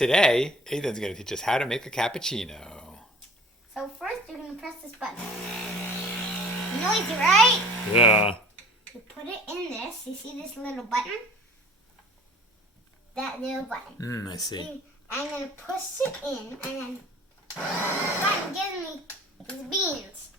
Today, Aiden's going to teach us how to make a cappuccino. So first you're going to press this button. Noisy, right? Yeah. You put it in this. You see this little button? That little button. I see. I'm going to push it in and then the button gives me these beans.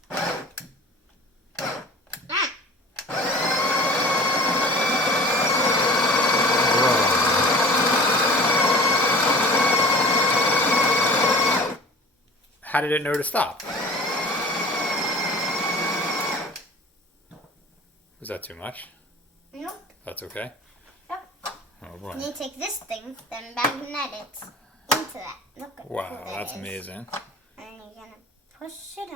How did it know to stop? Was that too much? Nope. That's okay? Yep. Oh boy. And you take this thing, then magnet it into that. Look at Wow, what that that's is. amazing. And you're going to push it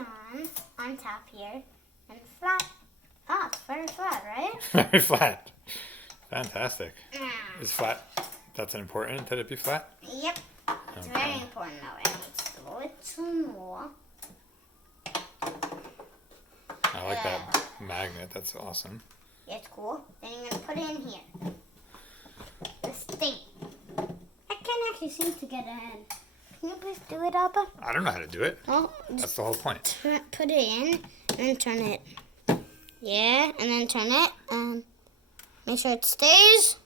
on top here, and flat. Oh, it's very flat, right? Very flat. Fantastic. Mm. Is flat, that's important that it be flat? Yep. It's Okay. very important though. I need to a little more. I like that magnet. That's awesome. Yeah, it's cool. Then you're going to put it in here. This thing. I can't actually seem to get it in. Can you please do it, Abba? I don't know how to do it. Oh, That's the whole point. put it in, and then turn it. Yeah, and then turn it, and make sure it stays.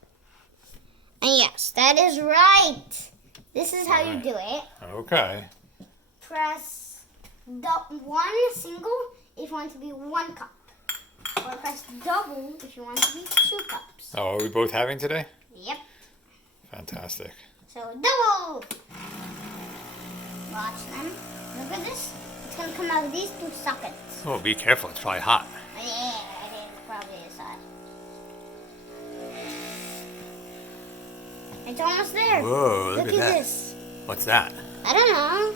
And yes, that is right. This is how you do it. Okay. Press one single if you want to be 1 cup. Or press double if you want to be 2 cups. Oh, are we both having today? Yep. Fantastic. So double. Watch them. Look at this. It's going to come out of these 2 sockets. Oh, be careful. It's probably hot. Yeah, I think it probably is hot. It's almost there. Whoa, Look at this. What's that? I don't know.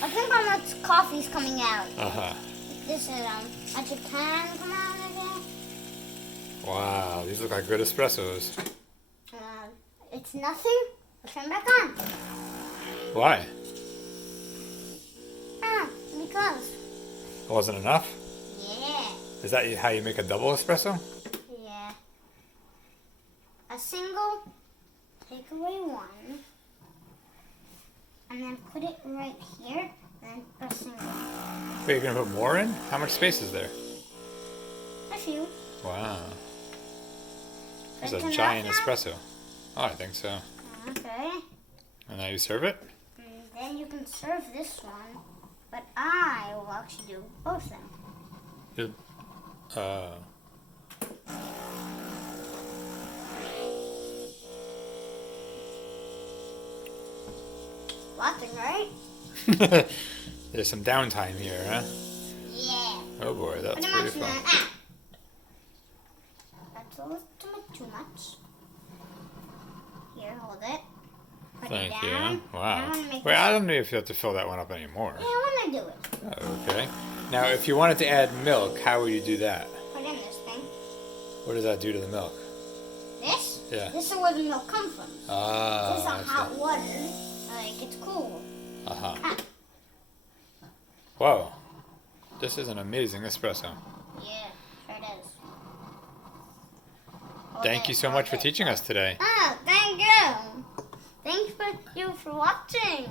I think how much coffee's coming out. Uh-huh. This is much it can come out of it. Wow, these look like good espressos. It's nothing. I'll turn back on. Why? Because. It wasn't enough? Yeah. Is that how you make a double espresso? Yeah. A single, take away 1, and then put it right here, and then press single. Wait, you're going to put more in? How much space is there? A few. Wow. There's That's a enough giant now? espresso. Oh, I think so. Okay. And now you serve it? And then you can serve this one, but I will actually do both of them. Good. Laughing, right? There's some downtime here, huh? Yeah. Oh boy, that's Pretty pretty much fun. not. That's a little too much. Here, hold it. Put Thank it you. down. Wow. I wanna make Wait, this- I don't know if you have to fill that one up anymore. Yeah, I want to do it. Oh, okay. Now, if you wanted to add milk, how would you do that? Put in this thing. What does that do to the milk? This? Yeah. This is where the milk comes from. This is Ah, hot water. Like, it's cool. Uh-huh. Ah, Whoa. This is an amazing espresso. yeah, sure it is. Hold Thank it, you so hold much for it. teaching us today. Oh, thank you. Thanks for watching.